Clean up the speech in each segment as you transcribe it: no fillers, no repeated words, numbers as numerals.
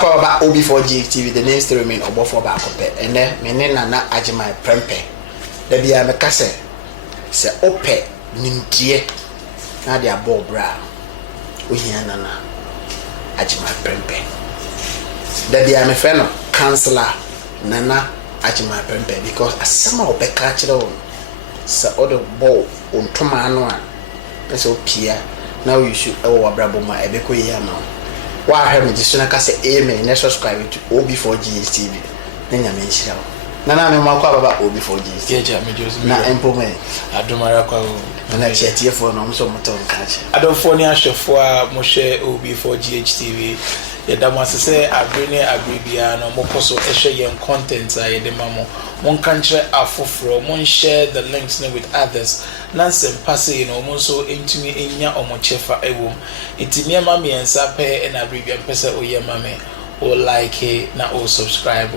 call about OB4GTV, the name still remain above for back up, and then Menena na Ajima Prempe. There be a Mecase, say Ope, Nintie, Nadia Bobra, Uhianana, Ajima Prempe. There be a Mefeno, Councillor Nana Ajima Prempe, because a summer of Becatro, Sir Other Bow, Tomanoa, that's all Pia. Now you should our Braboma Ebeko Yama. Why have me just say amen and subscribe to OB4GTV? Then I mention Nana me mwako about OB4GTV. Na empome. Adumara kwa na na chetie for no so moton kache. Adonfo ni ahwefo a mo hwe OB4GTV. Yeda mo asese abrene abribia no mo koso ehwe yen content a yede mamo. Mon kanche afofro, mon share the links with others. Nansem passe no mo so entumi enya omochefa ewo. Itini ema miensa pe na abribia pese oye mame. Or like it, now or subscribe,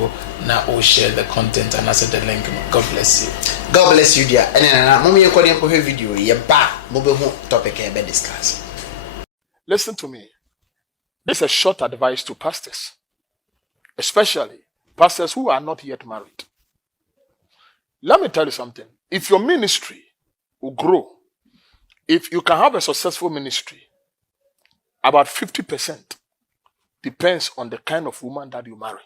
now or share the content and answer the link. God bless you. God bless you, dear. And then mommy, you calling for her video. You back mobile topic here be discuss. Listen to me. This is a short advice to pastors, especially pastors who are not yet married. Let me tell you something. If your ministry will grow, if you can have a successful ministry, about 50% depends on the kind of woman that you marry.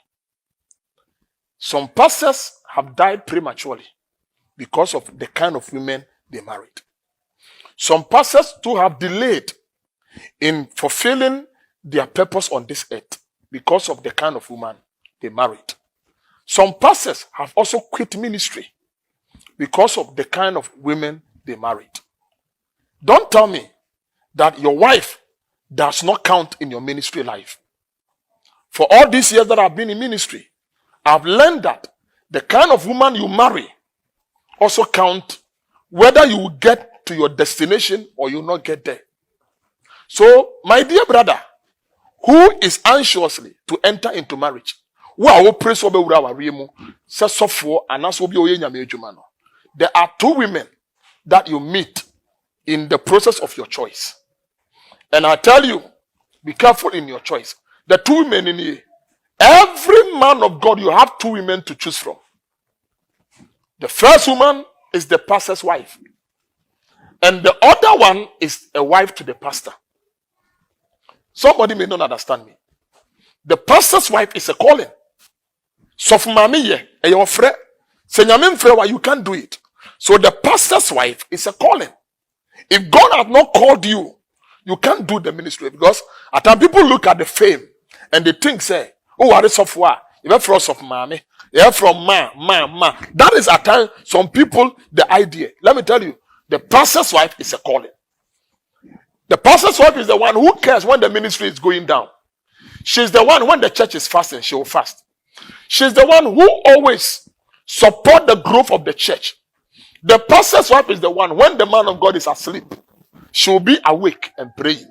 Some pastors have died prematurely because of the kind of women they married. Some pastors too have delayed in fulfilling their purpose on this earth because of the kind of woman they married. Some pastors have also quit ministry because of the kind of women they married. Don't tell me that your wife does not count in your ministry life. For all these years that I've been in ministry, I've learned that the kind of woman you marry also count whether you will get to your destination or you will not get there. So, my dear brother, who is anxiously to enter into marriage, there are two women that you meet in the process of your choice. And I tell you, be careful in your choice. The two women in here. Every man of God, you have two women to choose from. The first woman is the pastor's wife. And the other one is a wife to the pastor. Somebody may not understand me. The pastor's wife is a calling. So for mommy, your friend, you can't do it. So the pastor's wife is a calling. If God has not called you, you can't do the ministry, because at times people look at the fame and they think, say, oh, what is software? You're from of mommy. You're from ma. That is at times some people the idea. Let me tell you, the pastor's wife is a calling. The pastor's wife is the one who cares when the ministry is going down. She's the one when the church is fasting, she will fast. She's the one who always support the growth of the church. The pastor's wife is the one when the man of God is asleep, she will be awake and praying.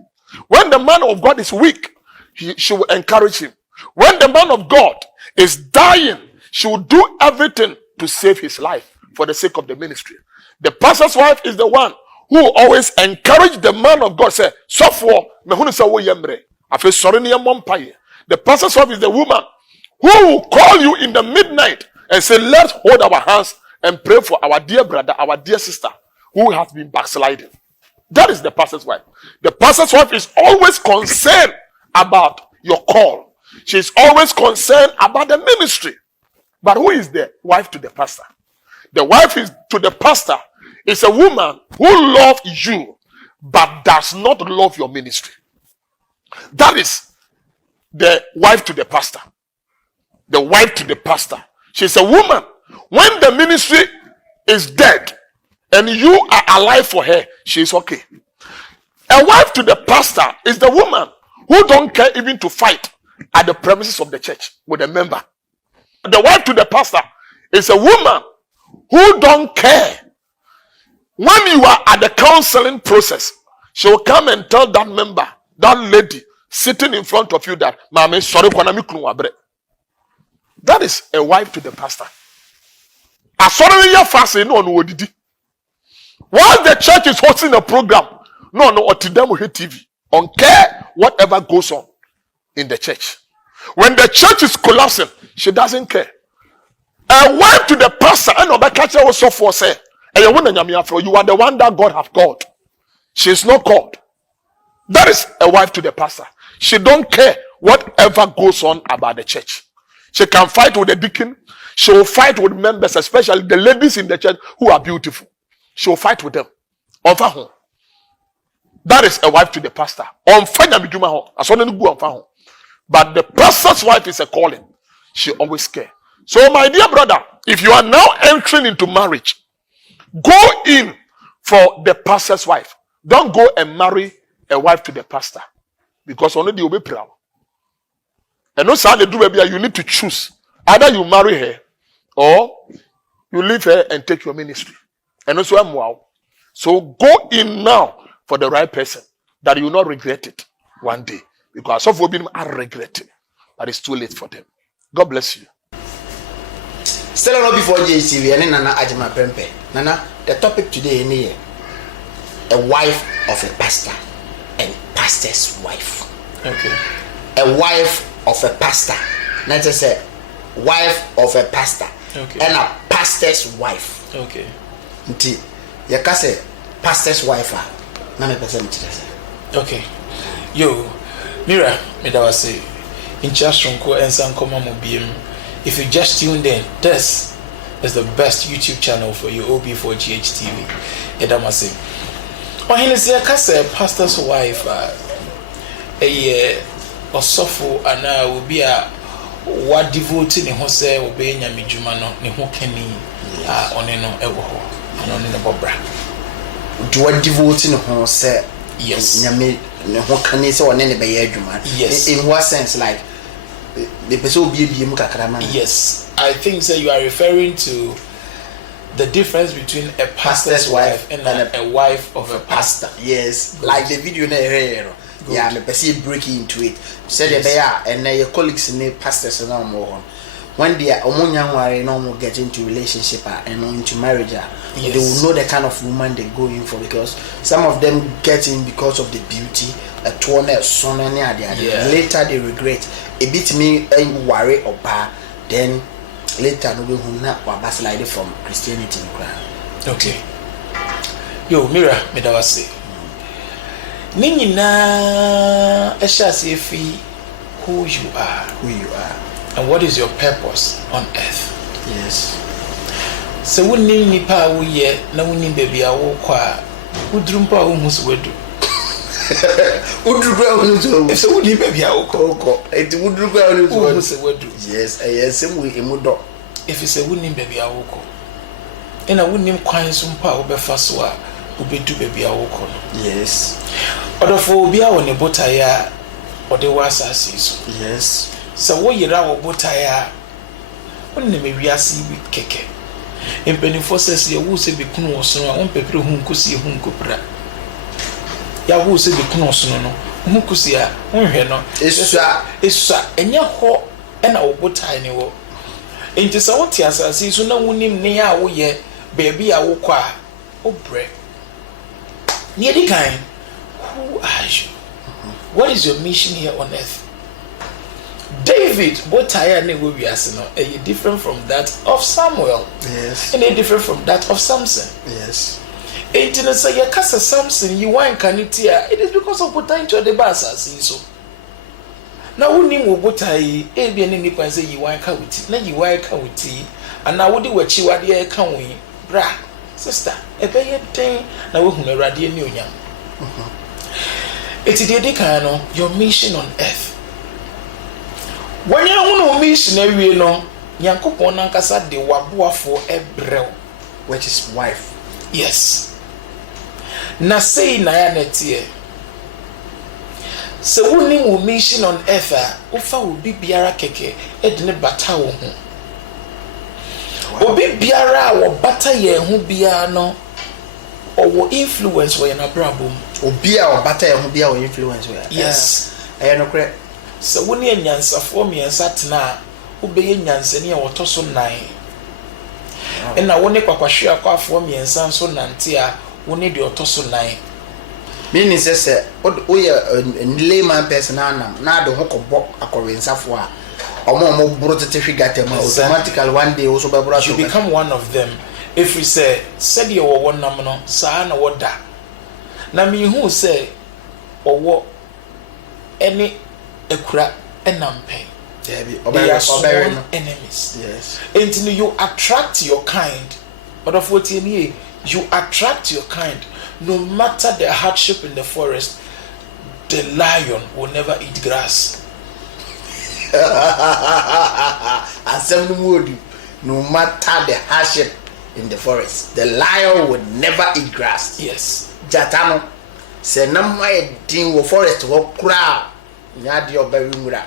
When the man of God is weak, she will encourage him. When the man of God is dying, she will do everything to save his life for the sake of the ministry. The pastor's wife is the one who will always encourage the man of God. Say, the pastor's wife is the woman who will call you in the midnight and say, let's hold our hands and pray for our dear brother, our dear sister who has been backsliding. That is the pastor's wife. The pastor's wife is always concerned about your call. She's always concerned about the ministry. But who is the wife to the pastor? The wife is to the pastor is a woman who loves you but does not love your ministry. That is the wife to the pastor. The wife to the pastor. She's a woman. When the ministry is dead and you are alive for her, she is okay. A wife to the pastor is the woman who don't care even to fight at the premises of the church with a member. The wife to the pastor is a woman who don't care. When you are at the counseling process, she will come and tell that member, that lady sitting in front of you that, Mami, sorry, that is a wife to the pastor. While the church is hosting a program, no, TV, on care whatever goes on in the church. When the church is collapsing, she doesn't care. A wife to the pastor, and Obakacha also for say, you are the one that God have called. She is not called. That is a wife to the pastor. She don't care whatever goes on about the church. She can fight with the deacon. She will fight with members, especially the ladies in the church who are beautiful. She will fight with them. That is a wife to the pastor. But the pastor's wife is a calling. She always care. So my dear brother, if you are now entering into marriage, go in for the pastor's wife. Don't go and marry a wife to the pastor. Because only the will be proud. And no how they do, baby, you need to choose. Either you marry her or you leave her and take your ministry. And also I'm wow. So go in now for the right person that you will not regret it one day. Because some of them are regretting. But it's too late for them. God bless you. Still not before JTV and Nana Ajima Prempe. Nana, the topic today is a wife of a pastor and pastor's wife. Okay. A wife of a pastor. Not just a wife of a pastor. Okay. And a pastor's wife. Okay. Nti ya kase pastor's wife na me pese mchire. Okay. Yo, Mira, me da wase. Incha Shonko ensa nkoma mo biem. If you just tuned in, this is the best YouTube channel for you, OB4GH TV. Edamase. Ohene se kase pastor's wife osofo ana obi a wa devote ne ho se obe nya medjuma no ne ho kani one no ewo ho ano ne bobra do wa devote ne ho se yes nyame ne ho kani se one ne be ye adwuma yes in what sense like the person obi mu kakra man yes I think so you are referring to the difference between a pastor's wife and a wife of a pastor. Yes, like the video na here. Yeah, me person breaking into it. Said yes. And your colleagues in the pastors no more. When they are omunya no more get into relationship and into marriage, yes. They will know the kind of woman they go in for because some of them get in because of the beauty, a tone, son, and later they regret. A bit me worry or bar, then later no will not backslide from Christianity. Okay. Yo, Mira, me da wase. Ni na ehase fi who you are and what is your purpose on earth. Yes. So woni nipa wo ye na woni baby a wo kwa udrumpa wo husu wedu. Udrumpa wo husu. So woni baby a wo ko eti udrumpa wo husu wedu. Yes, yes we emudo. If you say woni baby a wo ko. Ena woni kwan so mpa wo befa so a ubedu baby a wo ko no. Yes. Odofo obi a woni botaya ode wa asase so. Yes. So wo yira wo botaya wonni me wiase bi keke. Empenifo sese ye wo se bi kunu wo so a won pepere hu nkosi hu nkopra. Ya wo se bi kunu wo so no hu nkosi a won hwe no. Esua enye ho ena wo botaya ne wo. Enti sa wo ti asase so na wonim ne ya wo ye baby a wo kwa obre. Nearly kind. Who are you? What is your mission here on earth? David, both Tyre and Negobias, are different from that of Samuel. Yes. And they different from that of Samson. Yes. And to say, you cast Samson, you want Canitia, it is because of potential the Bassa, so. Now, who name will Botai, A. B. and Nipan say you want Kawiti, then you want Kawiti, and now would you what you are there, can we, bra, sister, a bay thing, now who may radiate new young. It's the decano, your mission on earth. When you want missionary, no, Yankopon Ankasa de Wabua for a brel, which is wife. Yes. Na say Nayanetie. So, winning mission on earth, Ufa will be Biara Keke, Edne Batao. Or be Biara or Bataye, who Biano. Or influence where in a brabum, or beer or butter and be our influence where. Yes, I am no correct. So when you answer for me and sat now, who be in Yansenia or Tosso 9. And I want to share for me and Sanson Nantia, who need your Tosso 9. meaning say o ye layman person na de ho kobo akorensafo a omo bro tete hwigata ma automatically one day also be bro. You become one of them. If we say said you were one nam no saa na woda na me hu say owo any ekura enampe. They are sworn enemies. Yes. Until you attract your kind, but of what you attract your kind. No matter the hardship in the forest, the lion will never eat grass. No matter the hardship in the forest, the lion would never eat grass. Yes. Jatano say namma din wo forest wo kura nya de obawimura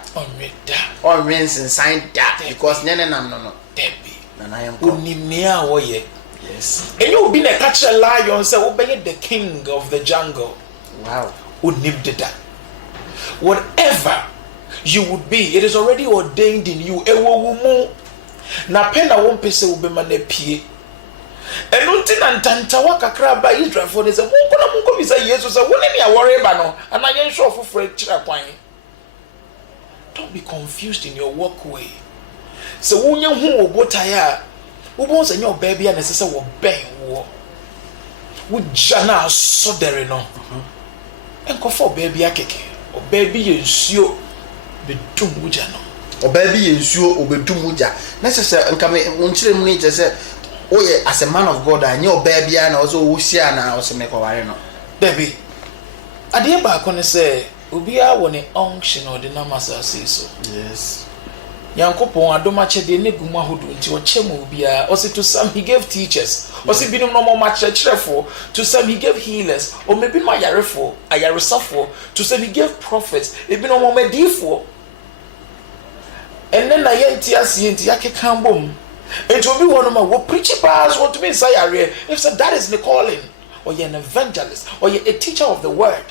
on rings inside that because nene nam no debi na na yam onimnia wo ye. Yes. And you be a catch a lion say obey the king of the jungle. Wow. Onim that. Whatever you would be, it is already ordained in you. Ewo na pena won pese obema na pie. Enunti na ntantawa kakra ba Israel for say munko bisa Jesus say woni ne awore ba no ana yen show foforo kira kwan. Don't be confused in your walkway. So wonya hu obotaya wo say your baby and say wo ben wo. Wo jana so dere no. Enko for baby akeke. O baby yensuo bedum wuja no. O baby yensuo obedum wuja. Na say nka me unchire mu ni say oye as a man of God and your baby na also wusia na also make ware no. Baby. Ade ba ko ne say obia woni unction or the namasa say so. Yes. Yankopon adomache de ne guma hodo nti o chema obia. Also to some he gave teachers. Also binom no more churefo. To some he gave healers. Or maybe my yarefo, ayaresafo. To some he gave prophets. Ebi no more medifo. And then na yenti asienti akeka mbom. It will be one of my what preacher bars want to be inside area. If so, that is the calling, or you're an evangelist, or you're a teacher of the word.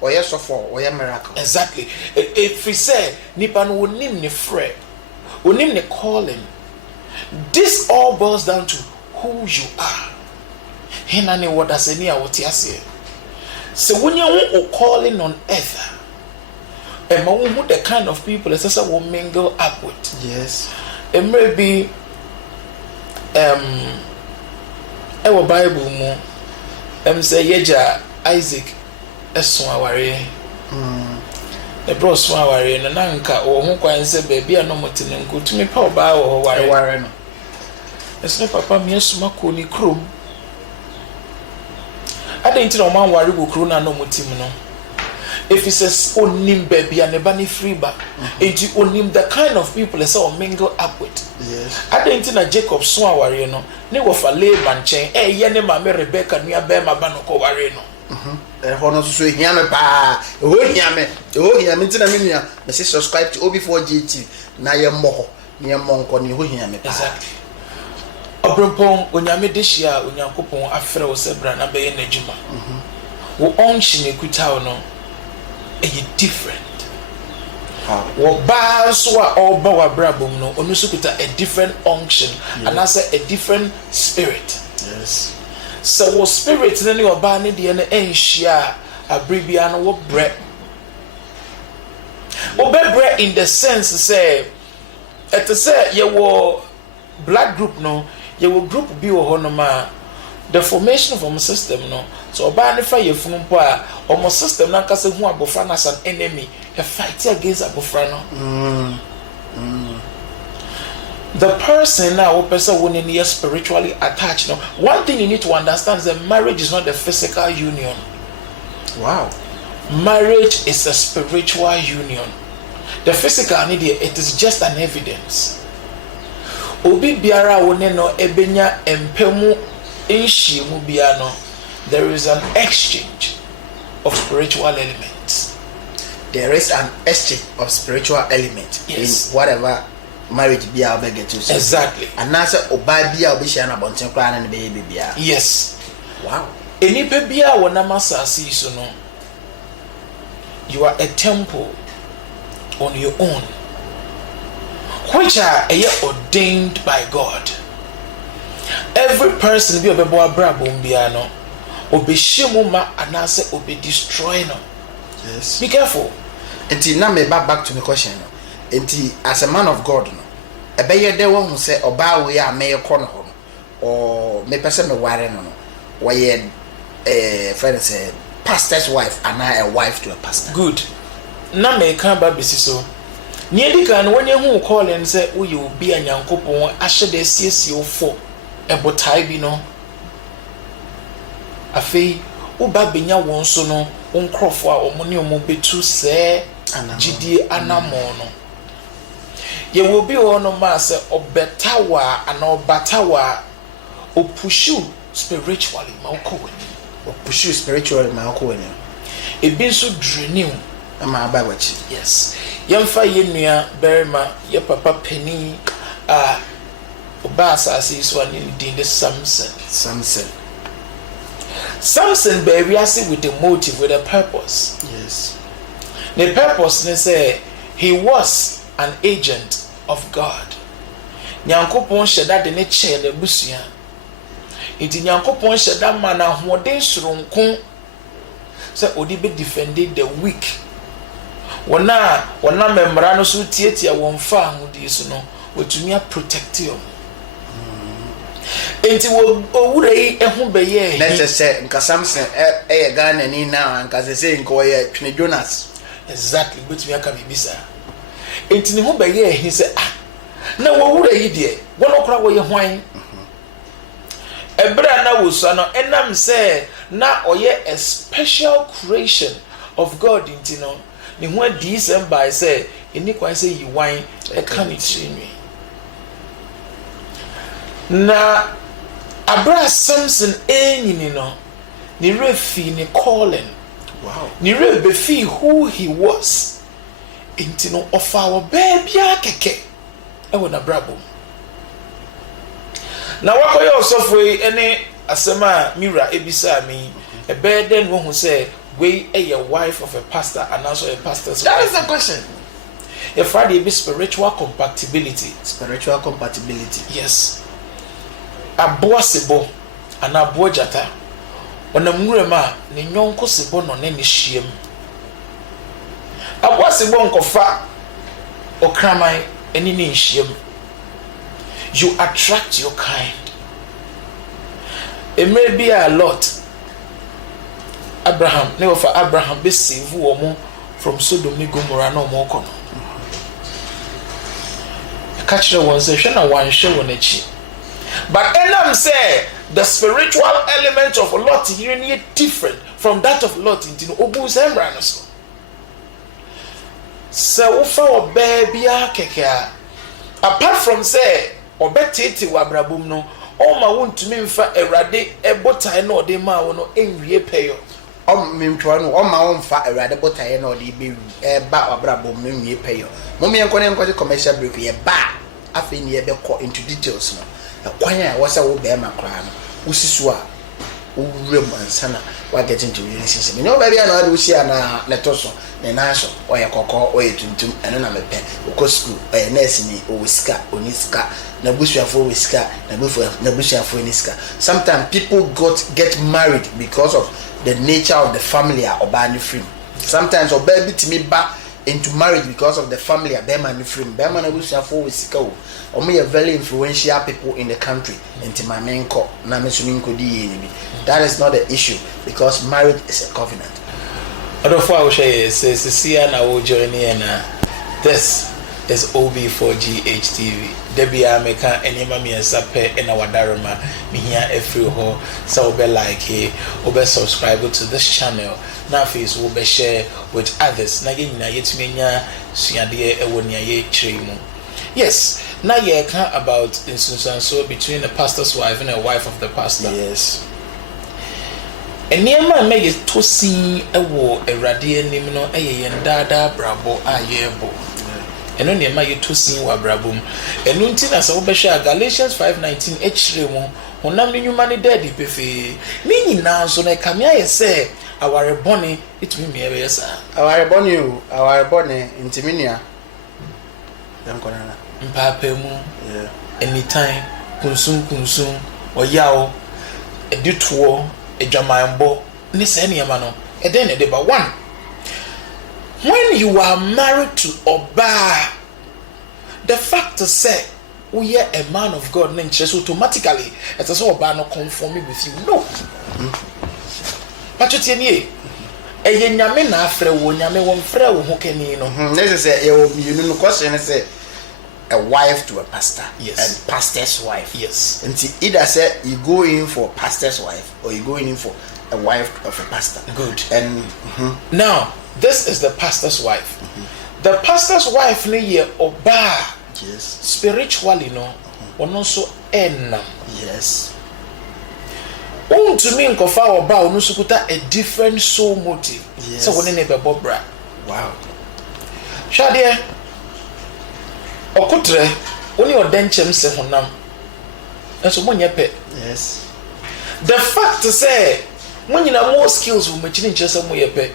Or yes, or your miracle. Exactly. If we say Nipan will name the fre, will name the calling. This all boils down to who you are. Henane what does any what say. So when you're calling on earth. And who the kind of people that will mingle up with. Yes. It may be our Bible mo say Yeja Isaac Eswaware. The bro Swaware no nanka or who can say baby no motin go to me power by or ware no. It's no papa me smako ni krom. I didn't know man ware go kro na no motim no. If he says onim baby and never free back, into onim the kind of people that say mingle up with. Yes. I didn't know Jacob Swaware no. Ne wo fa Laban chen. Yene mama Rebecca nua be ma ba no ko ware no. Hono so hia me pa. Hia me ntina me nua. Me say subscribe to OB4GT na ye mo ne mo nko ne hia me pa. Exactly. Obrempon onyame dehia onyankopon afre wo sebra na be ye n'adwuma. Wo onhye kuta no. A different. What bars were all bawa brabum no onusukuta a different unction and that's a different spirit. Yes. So what spirit then your bani the enshia abribiano what bread. Bread in the sense say at the say you were black group no you will group be honoma the formation of our system no so obani fire funpo a our system na kase hu abofra na as an enemy a fight against abofra no the person now person when he is spiritually attached no one thing you need to understand is that marriage is not a physical union. Wow. Marriage is a spiritual union. The physical need it is just an evidence. Obi biara wone no ebenya empemu inshimu biano. There is an exchange of spiritual elements. There is an exchange of spiritual elements in whatever marriage be our get to. Exactly. And now say oba bia obi share na bonten kra na baby bia. Yes. Wow. Any bia wona masasi so no. You are a temple on your own, which are ordained by God. Every person be obebo abrabom bia no obehye ma anase obe destroy no. Yes. Be careful. Enti na me back to the question no. Enti as a man of God no. Ebeye de won say oba we a me kɔ no ho no. Or me person me ware no no. Why friend say pastor's wife and I a wife to a pastor. Good. Na me kan ba besi so. Ni edika no wonye hu call en say wo ye obi anyankopon ahye de siesie ofo ebotai bi no. Afei wo ba benya won so no nkrofo a omo ne omo betu se gidie anamo no. Ye wo bi wo no ma se obetawa ana obatawa opushu spiritually ma okowani. Opushu spiritually ma okowani. Ebi nso drenew ama abawachi. Yes. Yemfa ye nua berima ye papa pani oba asase so ani din de Samson baby ase with a motive, with a purpose. Yes. The purpose ne say he was an agent of God. Nyankopon hyeda de ne che na busua. Enti Nyankopon hyeda ma na hoden soronko say odi be defended the weak. Wana memra no so tietia won fa ahodi so no wotumi protect you. Enti wo owura yi ehun beye let us say nka Samson Ghana ni na nka say nko ye Twene Jonas. Exactly, wotumi aka bibisa. Enti ne ho beye he say na wo owura yi de won okra wo ye hwan. Ebra na wo so no enam say na oye a special creation of God enti no ni ho adi by say eni kwan say yi wan e kan itiri na Abra Samson enyini no ni refi ni calling. Wow. Ni refi who he was enti no ofa wo baby akeke e wo na brabo na wakoye osofo ene asema mira ebisa mi e beden wo hu say we a wife of a pastor and also a pastor's that wife. is the question. A Friday be spiritual compatibility. Spiritual compatibility. Yes. Aboa sebo ana aboa jata onamurema ne nyonko sebo no ne hiem. Aboa sebo nkofa okraman eni ne hiem. You attract your kind. It may be a lot. Abraham, never for Abraham be save woman from Sodom and Gomorrah no more kono. Catch the one say na one show on echi. But Enam say the spiritual element of Lot is different from that of Lot in Obu Zemra so. So ufa obe bia keke apart from say obetete wabrabum no all ma wontumi mfa Awurade ebotai na ode ma wo no enwie peyo. Mimtwa no ma wonfa Awurade botaye na ode be ba wabrabum no enwie peyo. Momye nkɔ commercial break ye ba afi ne ye be kɔ into details no. Kwan a wasa wo be ma kra no usisu a owurem ansana wa get into relationship. Me no ba bia na ode usia na netoso ne na so oye kokɔ oye tuntum eno na mepe okɔ school oye nurse ni owiska oniska na busuafo owiska na busuafo oniska. Sometimes people get married because of the nature of the family oba ni free. Sometimes oba bitimi ba into marriage because of the family bema ni free. Bema na busuafo owiska o. Omo very influential people in the country. Enti mamenko na mesuminko di yeni bi. That is not the issue because marriage is a covenant. Adofo I will share says Sia na wo join na this is OB4GH TV. Debia meka enema miensa pe na wadaroma mihia every ho so be like obe subscribe to this channel na face wo be share with others na ye nyina yetumenya suade ewo nia ye kyerɛ mu. Yes, now you can about instances between a pastor's wife and a wife of the pastor. Yes. And near my may to see a war a radiant nimino a dada brabo a yebo. And only my to see wa brabum. And until as a Galatians 5:19 H remo, on naming you money daddy befe. Meaning now so I come here say our bonny it will me a sir. Our bonny intiminia. Mpapemu, anytime, kunsum, or yao, a dutuo, edwamanbo ne se niyama no eden ne de ba one. When you are married to Oba, the fact to say we are a man of God, then automatically it is Oba no conforming with you. No. But you tell me, a nyame na afre wo nyame wo mfre wo hokani no. Let's say you know question say a wife to a pastor, yes, and pastor's wife, yes. And either say you go in for pastor's wife or you go in for a wife of a pastor. Good. And now this is the pastor's wife. The pastor's wife ne ye Oba. Yes. Spiritually no, one also enam. Yes. To me nkofa Oba onu sukuta a different soul motive. Yes. So one nebe bobra. Wow. Shade okutre oni odenchem se honam. Enso mo nyepe. Yes. The fact to say when you have more skills we machine nchese mo yepe.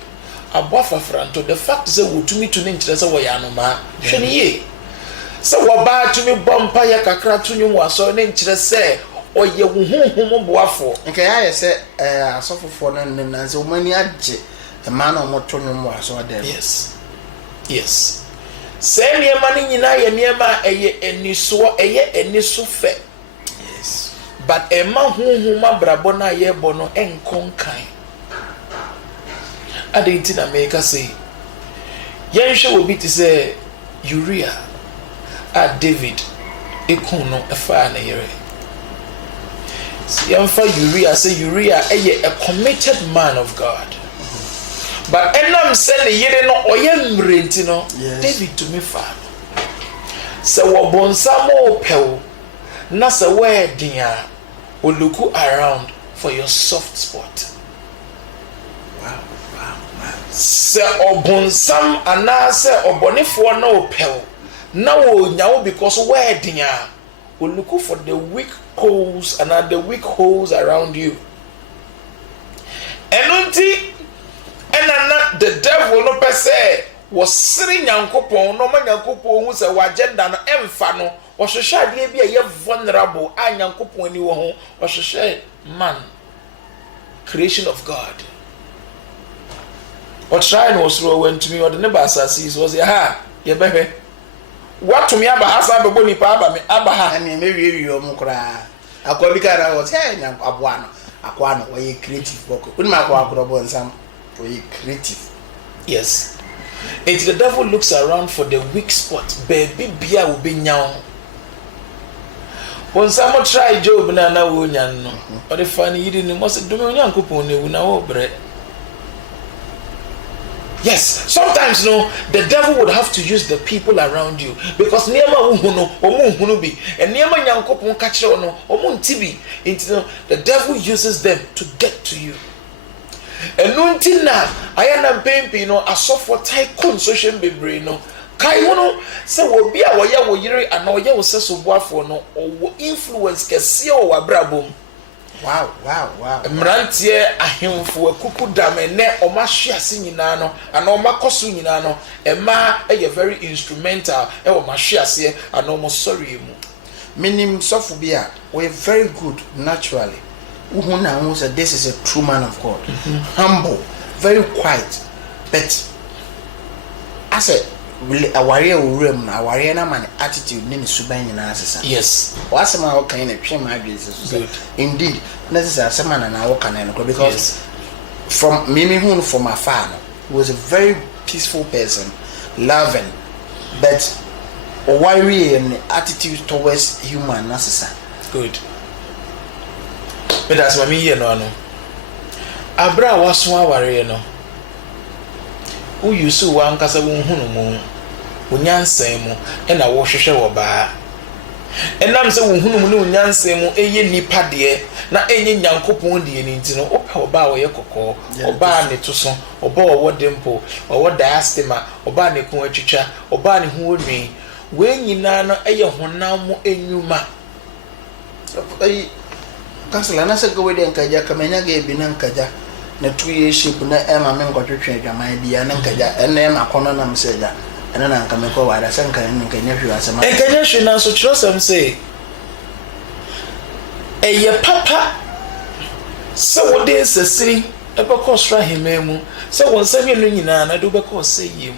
Aboafa franto the fact say we tumi to nchese wo ya no ma. Hwe ye. So Oba tumi bompa ya kakra tunyu mu aso ne nchese oye huhum boafo. Okay, I say asofofo na nanse o mani agye e ma na mo to no mo aso dem. Yes. Yes. Say niema ni nyina ye niema eye eniso fe. Yes. But e ma huhum abrabo na ye bo no enkonkan. Adenti na make say yenhwe obi ti say Uriah a David ekun no efa na yere. Yamfa Uriah say Uriah a committed man of God. But enam say ne yere no oye mrenti no. David to me fa. Se wo bonsamo pew na se we dia o look around for your soft spot. Wow. Se obonsam ana se obonefo na opew na wo nyawo because we dia o look for the weak holes and the weak holes around you. Enunti enana the devil no per se was siri nyankopon no ma nyankopon hu se wa agenda no emfa no wo hwehwe ade bia ye vulnerable a nyankopon ni wo ho wo hwehwe man, creation of God. What trying was went to me or the neighbor assassins was ha ye bebe what to me aba asa be boni pa aba me aba ha na me wiwi o mu kra akwa bi kara was hey na aboa no akwa no we creative boko uni ma akwa akro nsam we creative. Yes. And the devil looks around for the weak spot baby bia will be nyaw. When someone try Job na wo nyan no or the funny you didn't must do me nyankopon ne wu na wo bre. Yes, sometimes no, the devil would have to use the people around you because niema uhuno omu bi and niema nyankopon ka kire no omu ntibi into the devil uses them to get to you. Enunti na ayana mpempi no asofo tycoon social bebre no kai wono se wo bia wo ye wo yire ana wo ye wo seso boafo no o influence kese o wabrabom. Wow. Mrantie ahemfo akuku damene omahwease nyina no ana omakoso nyina no ema eye very instrumental e omahwease ana omosori mu. Minim sofu bia we very good naturally. Uhuna who said this is a true man of God. Humble, very quiet, but I said a warrior room, a warrior man attitude name is Suban in Assasa. Yes. What's my kind of shame my business? Indeed, necessary someone and I walk on because from Mimi Hoon from my father was a very peaceful person, loving, but a warrior and attitude towards human Assasa. Good. But that's what me here no. Abra was one warrior no. Who you so one kasa hunu mu. Unyansen mu e na wo hwehwe wo ba. Enam se wo hunu mu ne unyansen mu eye nipa de na enye nyankopon de ni nti no opa oba wo ye kokko oba ne to so oba wo dempo wo diastema oba ne ko atwitwa oba ne ho onwi we nyina no eye honam mu enwuma. Kansala na se go we de nkaja kamenya ga ebi na nkaja na 2 years shape na ema me nkotwetwe adwaman bia na nkaja ena ema kono na mseja ena na nka me ko wada se nka nkanya hwi asema nkanya hwi na so trust am say eye papa So what they say about cost rahimemu. So one seven no nyina na do be cost say yemu.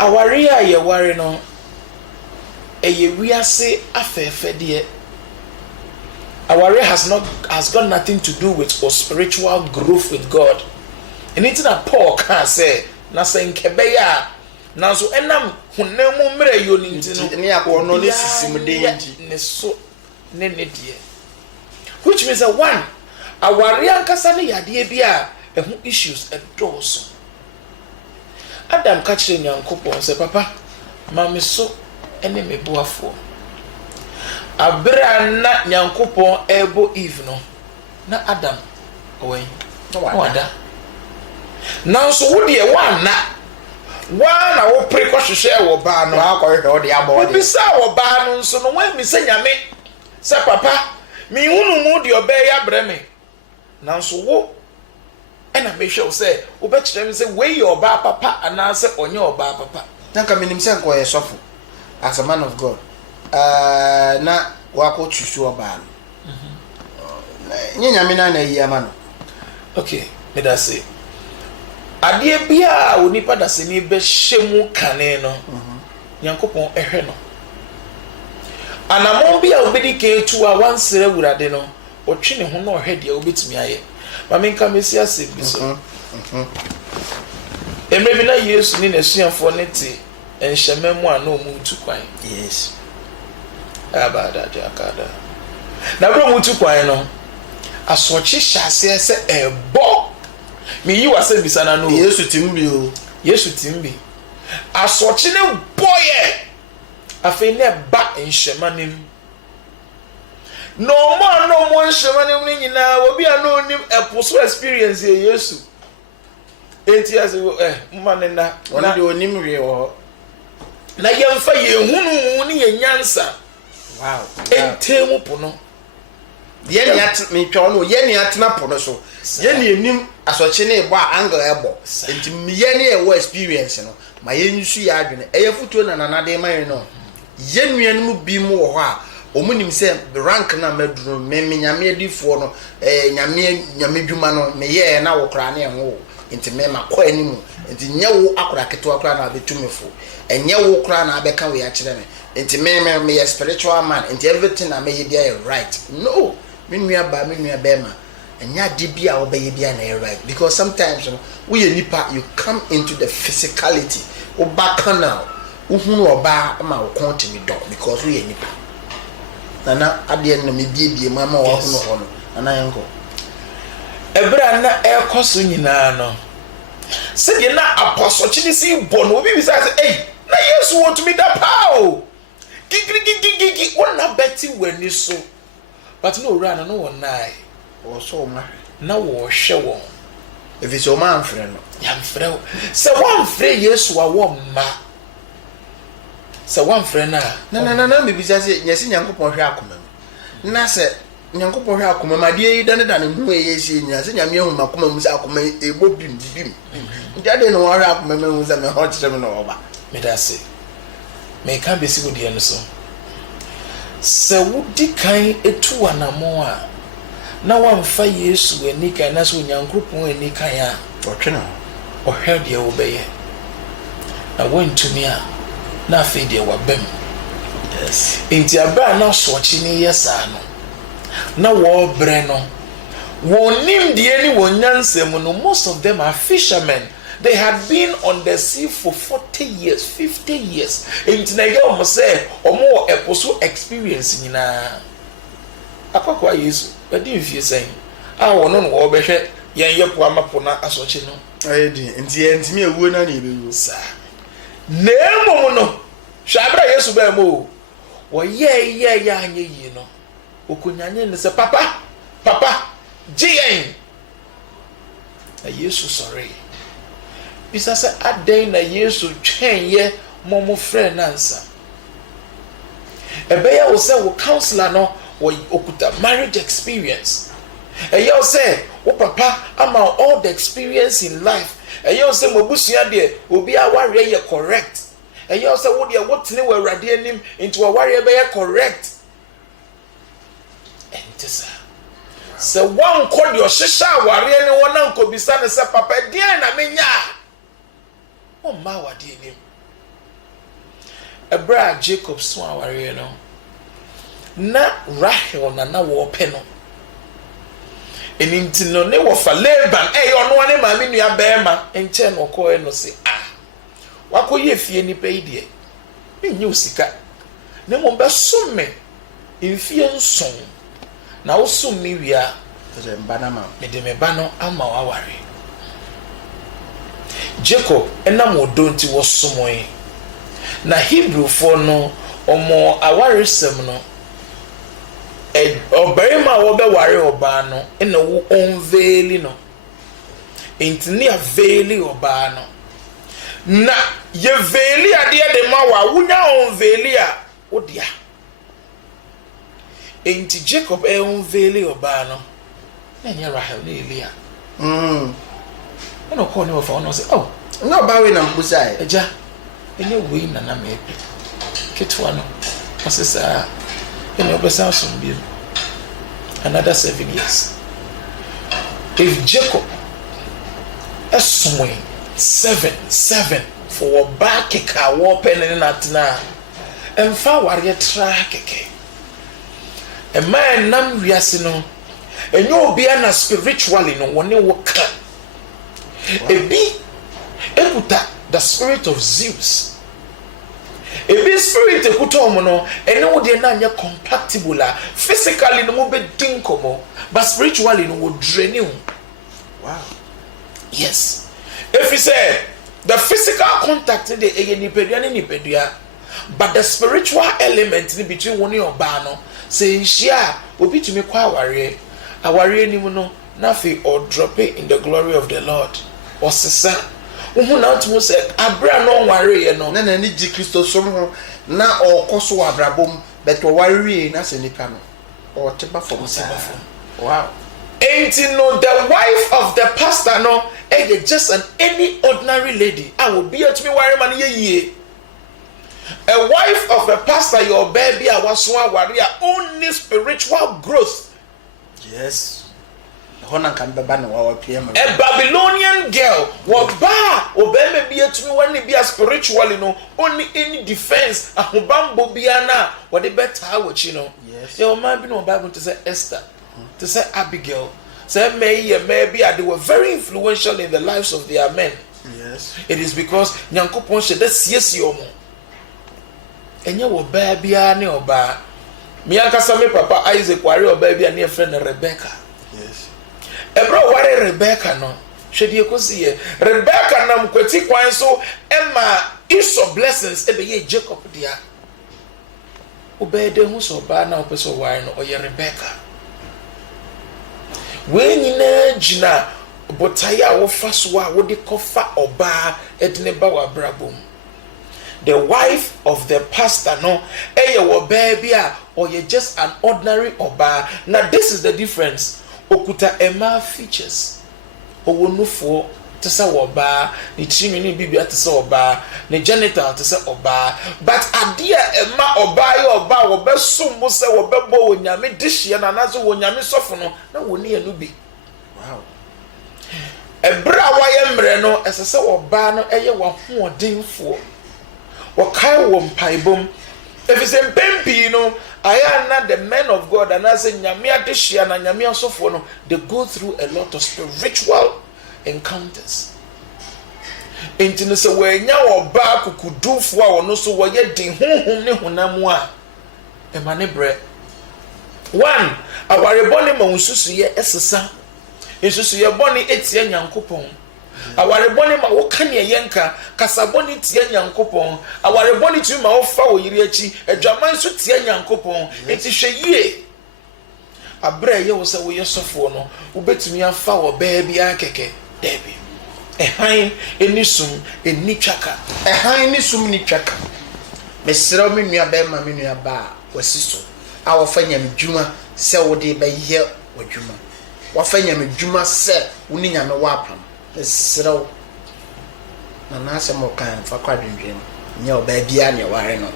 Aware a ye ware no eye wiase afefe de. Aware has got nothing to do with our spiritual growth with God. Anything that Paul can say na say nkebe ya na so enam honam mmerɛ yo ni ntino ne akɔ no ne sisim de nti ne so ne de. Which means that one, aware ankasa ne yade bia ɛho issues ɛdɔɔso. Adam ka kyerɛ Nyankopɔn sɛ papa ma me so ene me boafo. Abra na Nyankopɔn ebo Eve no na Adam ɔwɛn no wada. Now so wo de wana wo pray kɔhwehwɛ wɔ ba no akɔhwɛ wo de abɔ wo bisa wɔ ba no nso no wan mi sɛ nyame sɛ papa mi hunu mu de ɔbɛyɛ abrɛ me nanso wo ɛna mehwɛ wo sɛ wo bɛkyerɛ me sɛ wei yɛ ɔbaa papa anaasɛ ɔnyɛ ɔbaa papa nanka minim sɛ nkɔyɛ sɔfo as a man of God na wakɔ tusu ɔbaa no nyɛ nyame na yi ama no. Okay, me da say adeɛ bia onipa da se ni bɛ hyɛ mu kane no Nyankopɔn ɛhwɛ no anamon bia obedi ketu a wansere wurade no ɔtwe ne ho na ɔhwɛ deɛ obetumi ayɛ ma me nka mesi ase bi so emre bi na Yesu ni nasuafo ne te enhyɛma mu a na ɔmu tu kwan. Yes, abada jakada na bro mu tu kwan no asɔkye hyase sɛ ɛbɔ me yi wase bisana no Yesu timbi o Yesu timbi asɔkye ne boye afei ne ba enhyɛma nim no mo enhyɛma nim ni nyina obi a no nim eposo experience ye Yesu enti ase mma ne na ona de onim hwe wo na yemfa ye hunu ni ye nyansa. Wow, entemu pono ye ni at me twa no ye ni atena pono so ye ni enim asɔkye ne bɔ angle ɛbɔ enti ye ni e wo experience no ma ye nsu ya adwene eye futuo na nanade man no ye nuan mu bi mu wɔ hɔ a omunim sɛ rank na maduro me nyame adifo no nyame dwuma no me ye na wo kra na ɛho enti me makɔ animu enti nye wo akora ketewa kra na abetumefo enye wo kra na abeka we akyere me enti me spiritual man enti everything na me ye dia right. No, me nua bema enya de bia wo be ye bia na right, because sometimes you know we nipa you come into the physicality wo back now wo hunu oba ma wo continue do because we nipa nana ade na me bie mama wo hunu ho no nana yenko ebra na ekoso nyina no se de na apostle chini bɔ no obi bisa say na Yesu want me da pao gigi wona beti wani so but no run no one nai o so ma na wo hwɛ won if it's o man frɛ no yam frɛ se wan frɛ Yesu a wo ma se wan frɛ na me bisa say nyesi Nyankopɔn hwɛ akoma mu na se Nyankopɔn hwɛ akoma ma de yi da ne hu eye si nya se nyame hu makoma mu se akoma ebo bim jade no hwɛ akoma mu se me ho kyerɛ me no oba me da se me kan besi wo de no so se wudi kan etu anamo a na wamfa Yesu ani kan na so Nyankopɔn ani kan a ɔtwe no ɔhwɛ de wo bɛyɛ na wontumi a na afei de wabam. Yes, Inti abra na sochi ni yesa no na wo bre no wonim de ni wonyansem no. Most of them are fishermen. They had been on the sea for 40 years, 50 years. Inti na ye omo say omo eposo experience nyina akwa Yesu edi mfie sen a wono no wo behwe yen yepo amapo na asochi no ayedi nti entimi ewuo na ebewu sa nemo no shabra Yesu ba mo wo ye ya anye yi no okunyanye ne se papa gien na Yesu sorry bisa se aden na Yesu twen ye momo frɛ nansa ebe ya wo se wo counselor no wo okuta marriage experience eya wo se wo papa ama all the experience in life eya wo se mobusua de obi aware ye correct eya wo se wo de wo tene wo awurade anim into aware be ye correct entesa se wan ko de ohhehya aware ne wona nkobisa ne se papa dean na menya o ma wade ni ebra Jacob so aware no na Rahel na wo pe no eninti no ne wo fa Laban ono ne ma me nua bema enche no ko no se wakoye fie ni pe ide enye osika ne mo be somme mfie nson na wo somme wia tse mbana ma me de me ba no ama waware Jacob enam odonti wo somoy na Hebrew for no omo awaresem no obarima wo be ware oba no ena wo onveili no entini aveili oba no na ye veli ade de ma wa wunya onveili a odia enti Jacob onveili oba no na nya Rahel na Elia ena ko ne wo fa ono say oh nga ba we na mbusa e eja ene we na mepe ketwa no osesa ene obesa sombi another 7 years if Jacob a swing 7 for back ka wo pen na tena emfa ware tra keke a man nam wiase no enyo obi na spiritually no woni wo ka ebi ekuta the spirit of Zeus ebi spirit ekuta omo no ene wo de na anya compatible physically no mo be dinkomo but spiritually no wo drain you. Wow. Yes. If you say the physical contact in the nipedia, but the spiritual element in between one or bano say share obi to me kwa aware ni no nafi or drop it in the glory of the Lord or sesa na to say abra no worry no na ni ji Kristo so ho na okoso abrabom but worry na se nipa no o teba from wow. Ain't you know the wife of the pastor no just an any ordinary lady I will be at me worry man ye a wife of the pastor your baby I was one warrior only spiritual growth. Yes. Hona kan beba no wa PM. A Babylonian girl ba obey be at me when be a spiritually no only any defense a hobambo biana what the better what you know. Yes. Your man be no Bible to say Esther. To say Abigail, say maybe they were very influential in the lives of their men. Yes. It is because Nyankopon said that yes yomo. Enye wo baby ani oba. Mi ankasa me papa Isaac ware oba bi ani friend Rebecca. Yes. Ebro ware Rebecca no. Hwede ekosi ye. Rebecca nam kwati kwan so emma Esau blessings ebe ye Jacob dia. Obede hu so ba na opeso ware no oye Rebecca. When you jina botaya wo faswa wo de kofa oba edne ba wa brabom the wife of the pastor no eye wo baby a or you just an ordinary oba. Now this is the difference okuta ema features owonufo to say oba ni chimi ni bibia to say oba ni janitor to say oba but adia ema oba ye oba wo besum mo say wo bebo wo nyame dihye na nazo wo nyame sofo no na woni anu bi. Wow. Ebra wa ye mre no esese oba no eye wo hoodinfo wo kai wo mpaibom efise mpempi no aya na the men of God and as nyame adihye na nyame asofo no they go through a lot of spiritual encounters. Intine se wenya oba kukudufo a wono so woye din honhom ne honam a emane bre one aware boni ma unsusu ye esesa ensusu ye boni etie Nyankopon aware boni ma wo ka ne yenka kasa boni tie Nyankopon aware boni tu ma wo fa wo yiri achi adwaman so tie Nyankopon enti hwe yie abre ye wo se wo ye sofo no wo betumi afa wo baa bi akeke debi ehan enisum enitwaka Ehan ni sum ni twaka. Mesira me nua ba ma me nua ba wasiso. A wo fa nyam dwuma se wo de ba ye wadwuma. Wo fa nyam dwuma se wo ni nyame wa apam. Mesira wo. Na na se mo kan fa kwa dwendwen. Nya oba bia ne ware no.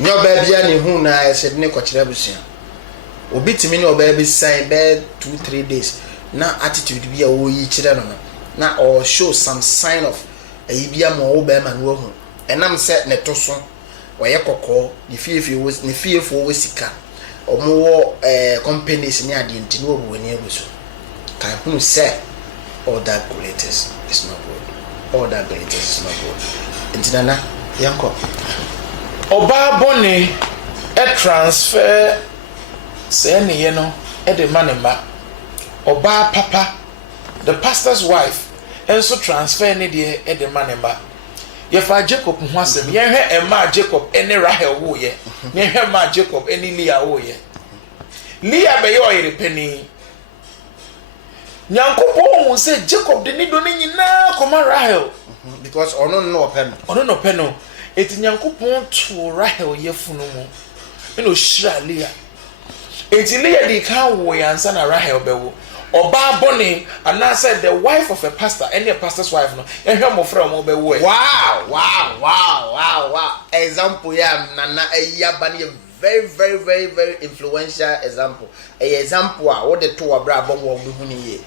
Nya oba bia ne hu na ese ne ko kire busia. obi timi ne oba be sign be 2-3 days na attitude bi a wo yi kire no na or show some sign of ayi bia mo wo be ma no hu enam se ne to so oye kokko ne fiefo wo sika omo wo companies ne ade nti no wo ni aguso kan hunu se all that greatest is not good. All that greatest is not good. Nti nana yanko oba bone transfer say ne ye no de manema oba papa the pastor's wife and so transfer ne de manema ye fa Jacob ho asem ye hwe Emma Jacob ene Rahel wo ye ye hwe ma Jacob ene Leah wo ye Leah be ye oyere pani Nyankopon hu say Jacob de ni do ne nyina koma Rahel because ono no peno eti Nyankopon to Rahel ye funu mu eno shira Leah eti Leah di kan wo yansa na Rahel bewo oba bone and I said the wife of a pastor any pastor's wife no e hwe mo fra mo bewo wow example ya nana eyaba ne very influential example example a wo de to abra bom wo be hu ni ye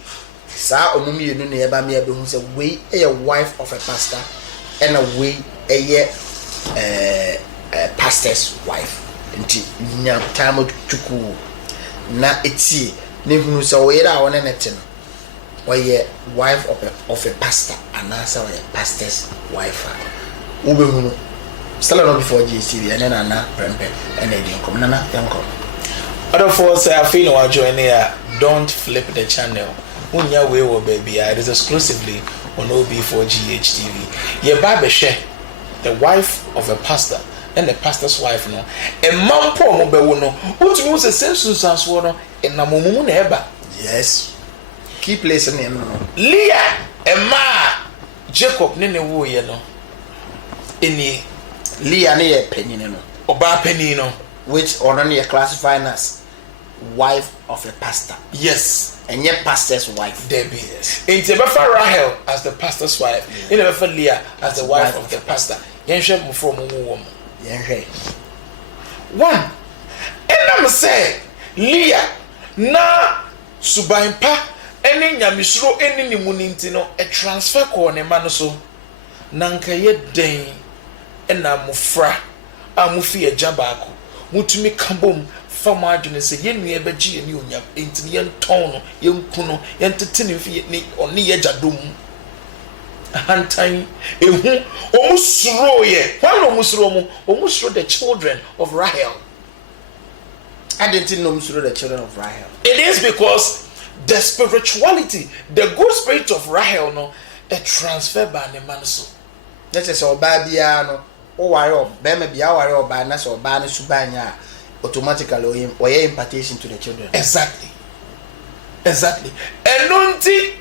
sa omumi yenu ne eba me be hu say we a wife of a pastor and a we a pastor's wife nti nya time tuku na eti ne hunu say we ra won ne te no we wife of a pastor and answer we pastor's wife wo be hunu stella no before GCV and nana prempe and e din kom nana yankom other for say I feel no join here don't flip the channel unya we wo baby it is exclusively on OB4GHTV ye ba be share the wife of a pastor and the pastor's wife no e mampo mo be wo no utumi wo se sensusanso no enamomumu na eba yes key place in him no Leah Emma Jacob ne wo ye no eni Leah ne ye penny no oba penny no which only classified as wife of a pastor yes and yet pastor's wife Debbie yes in Tebefa Rahel as the pastor's wife in Tebefa Leah as the wife of the pastor yenhwe mo from mo yenhwe one and am say Leah na subanpa eni nyamisuro eni nimu ninti no a transfer ko ne ma no so nanka ye den ena mofra amufi agya baako mutumi kabom fama adwene se ye nua beji eni onyam enti ye nton no ye nku no ye ntete ne fi ne oni ye gyadom hantan ehu omusuro ye wan omusuro mu omusuro the children of Rahel. I didn't know the children of Rahel. It is because the spirituality, the good spirit of Rahel no a transfer by the man so that is all babia no o ware be me bia ware oba na so oba na subanya automatically or impartation to the children. Exactly enunti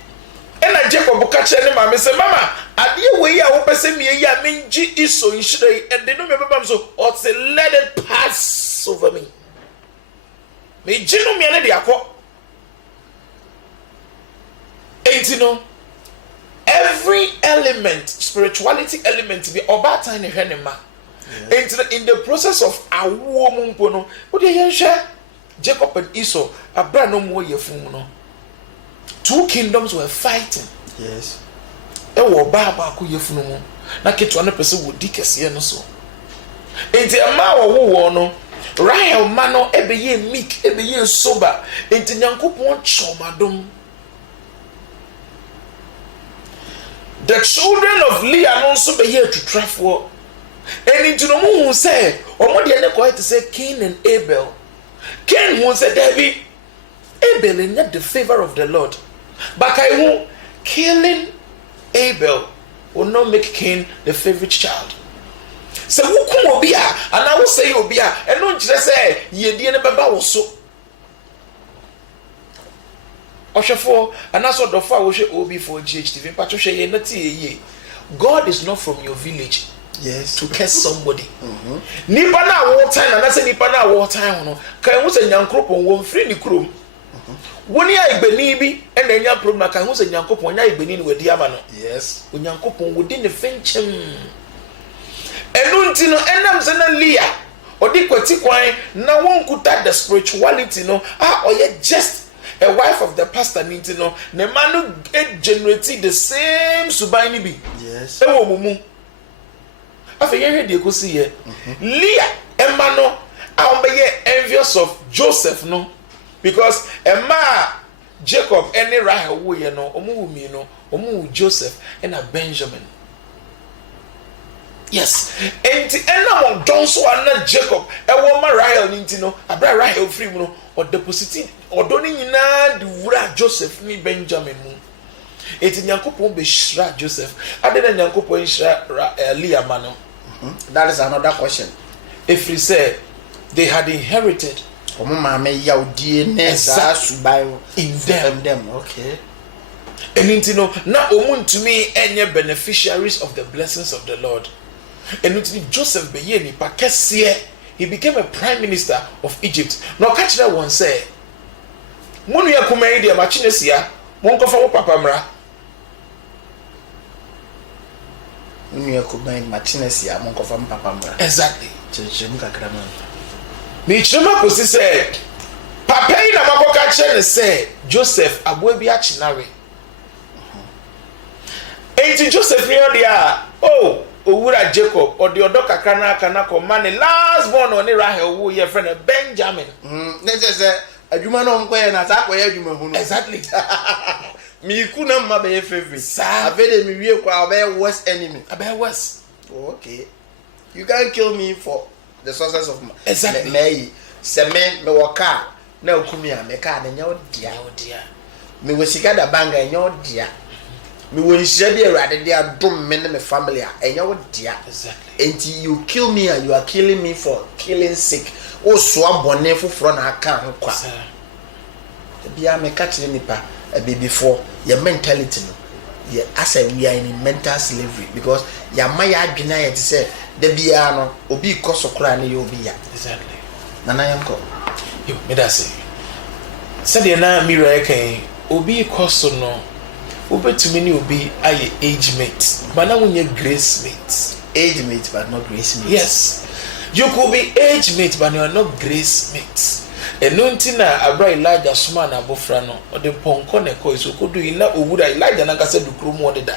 ena Jacob ka kire ne mama say mama ade we ya wo pese me ya menji iso nhire e de no me baba so or say let it pass over me me jinu me na de akọ enti every element spirituality element be oba tan ne hwe ne ma enti in the process of awo mu mpo no wo de yenhwe Jacob and Esau abra no mo yefun no two kingdoms were fighting yes e wo ba ko yefun mu na keto na pese wo di kese no so enti ama wo no Rahel mano ebeye meek ebeye sober enti Nyankopon chomadom. The children of Leah no so be here to travel. And into no who say, or more than quite to say Cain and Abel. Cain who said, David, Abel is not the favor of the Lord. But I won't killing Abel will not make Cain the favorite child. So who come obia, and I will say obia, and don't just say, ye dear Baba was so. Oshafo and that's what the far we should OB4GHTV Patricia ye God is not from your village yes to curse somebody nipa na war time and that's nipa na war time no kan hu se Nyankopon won free ni krom woni agbeni bi and enya problem kan hu se Nyankopon nya agbeni ni wadi ama no yes Nyankopon wodi ne fenchem enu nti no enam se na Leah odi kwati kwan na won kuta the spirituality no or you just a wife of the pastor ninti no ne man generate the same suban ni bi yes ewo mumu afa ye hwe de kosi ye Leah emma no be envious of Joseph no because emma Jacob and Rahel wo ye no omu mi no omu Joseph and a Benjamin. Yes, and ena don so na Jacob e wo ma Rahel ninti no abra Rahel free mu no o deposit o do ni nyina de wura Joseph ni Benjamin mu enti Nyankopon be shira Joseph ade na Nyankopon shira Leah ma no. That is another question. If we say they had inherited in them. Okay. And into no na to me any beneficiaries of the blessings of the Lord. And into Joseph Beyeni Pakesie, he became a prime minister of Egypt. Now catch that one say Munu ya kumei dia machinesia monko fa papa mra. Munu ya kumei machinesia monko fa papa mra. Exactly. Chemka krama. Me chema ko say papa yi na makoka che say Joseph aboa bi achinare. Enti Joseph ni odia owura Jacob or the odo kakra na aka na ko mane last born on Rahel wo ye friend Benjamin. Say adwuma no nkoye na sa koye adwuma hu no. Exactly. Me ku na mma be favorite. Avede me wie kwa obe worst enemy. Abe worst. Okay. You can't kill me for the success of my exactly. Me me waka na okumi a me ka na nya odia. Me wosika da banga nya odia. Me won share dey rade dey adom me na me family a enya odia. Exactly. Until you kill me and you are killing me for killing sake. O so abone foforo na aka ho kwa. Bia me ka kire nipa before your mentality no. Yeah, as we are in mental slavery because ya maya adwena ye te say da bia no obi koso kra na ye obi ya. Exactly. Nana yanko. Yo, me da say. Said na mira kan obi koso no obetumi ni obi aye age mate. But now when grace mate. Age mate but not grace mate. Yes. You could be age mate but you are not grace mate. Enunti na abra Elijah suma na abofra no ode ponko na ko iso kodu ina owura Elijah na kase du krom ode da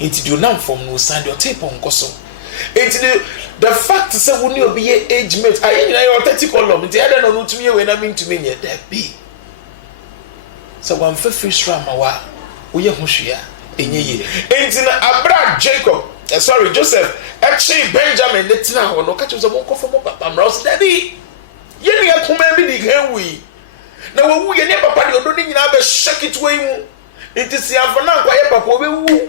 inti do nam from no sand your tape ponko so inti the fact say woni obi ye age mate ayi na your 30 column inti ada no tumi we na mintumi nye da bi so wan fa free strama wa wo ye hwehwea enye ye inti na abra Jacob Joseph actually Benjamin letina ho no ka che so mo ko fo mo papa mra so da bi yeni ya kuma bi di henwi na wo ye ne papa de odo ni nyina be shake it way mu intisi afana kwa ye papa obewu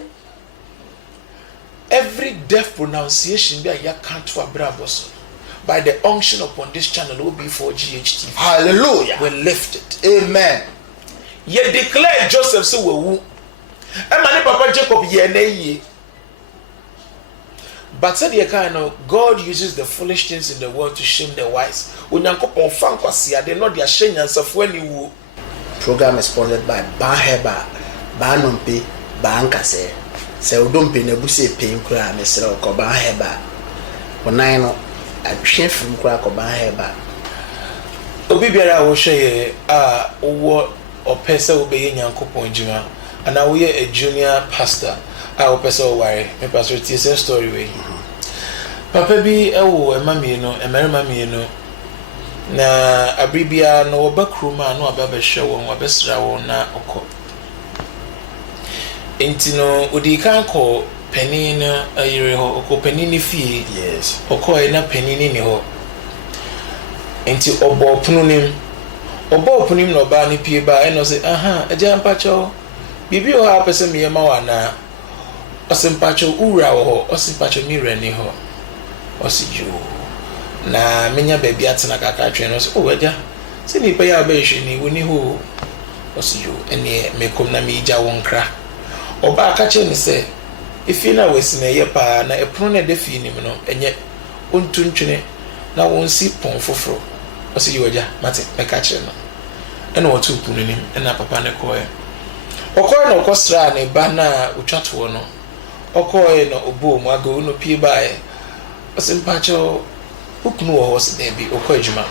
every death pronunciation be ya can't for abraboso by the unction upon this channel will be for GHT. Hallelujah. We lift it. Amen. Ye declare Joseph so wu e ma ne papa Jacob ye na ye. But said the kind of God uses the foolish things in the world to shame the wise. Unyankopon fan kwase ade no de ahye nyansafo ani wu. Program is sponsored by Baheba, Banompe, Bankase. Se odompe na buse pay nkura me sere ko Baheba. Onan no atwe fim nkura ko Baheba. Obi biara wo hwe wo opese wo be Nyankopon juma ana wo ye a junior pastor opese wo ware me pastor tie story we. Papa bi ewo emami no emerima mi no na abribia no obakruma no ababehwe won abesra won na okọ entino odika ko panin na ayire ho okọ panin ni fie yes okọ e na panin ni ho enti obo opunim no ba ni pie ba e no se aha eja mpacho bibi o ha pese me ma wa na osimpacho ura ho osimpacho mire ni ho osijo na menya baby atena kaka twen no so waja se ni pa ya ba hwe ni woni ho osijo ene mekom na me ija wonkra oba aka che ni se ifi na wesi na ye pa na epono na de fi ni no enye ontuntwene na wonsi pon foforo osijo waja mate meka che no ene wotu punu ni ena papa ne koe okoe no kostra ne ba na utwato no okoe no obo mu aga no pie bae osimpacho ukunu wo hos na bi okọ adwuma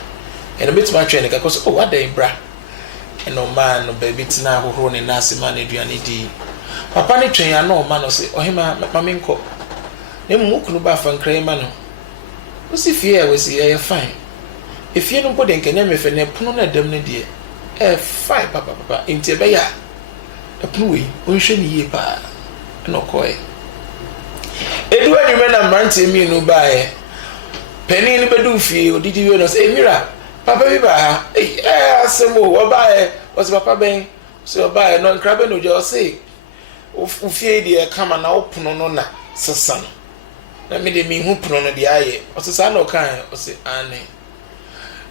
ene betima atwe ne ka so oh adan bra eno man no baby tina ahohoro ne nase man aduane di papa ne twen ya no ma no se ohima mama nko ne mu ukunu ba fa nkran ma no osi fie e wesi e fine efie no pode nkenya mefe ne pono na dam ne de fine papa enti be ya epunu we onhwe ne yie pa no koe edu anwume na mrante mi no bae penny ni bedu fie odidi we no say Mira papa bi ba ha asemo obae o se papa ben so obae no nkrabe no je o say ufie de kama na opono no na sesa no na me de mi hu pono no de aye o se sa na o kan o se ane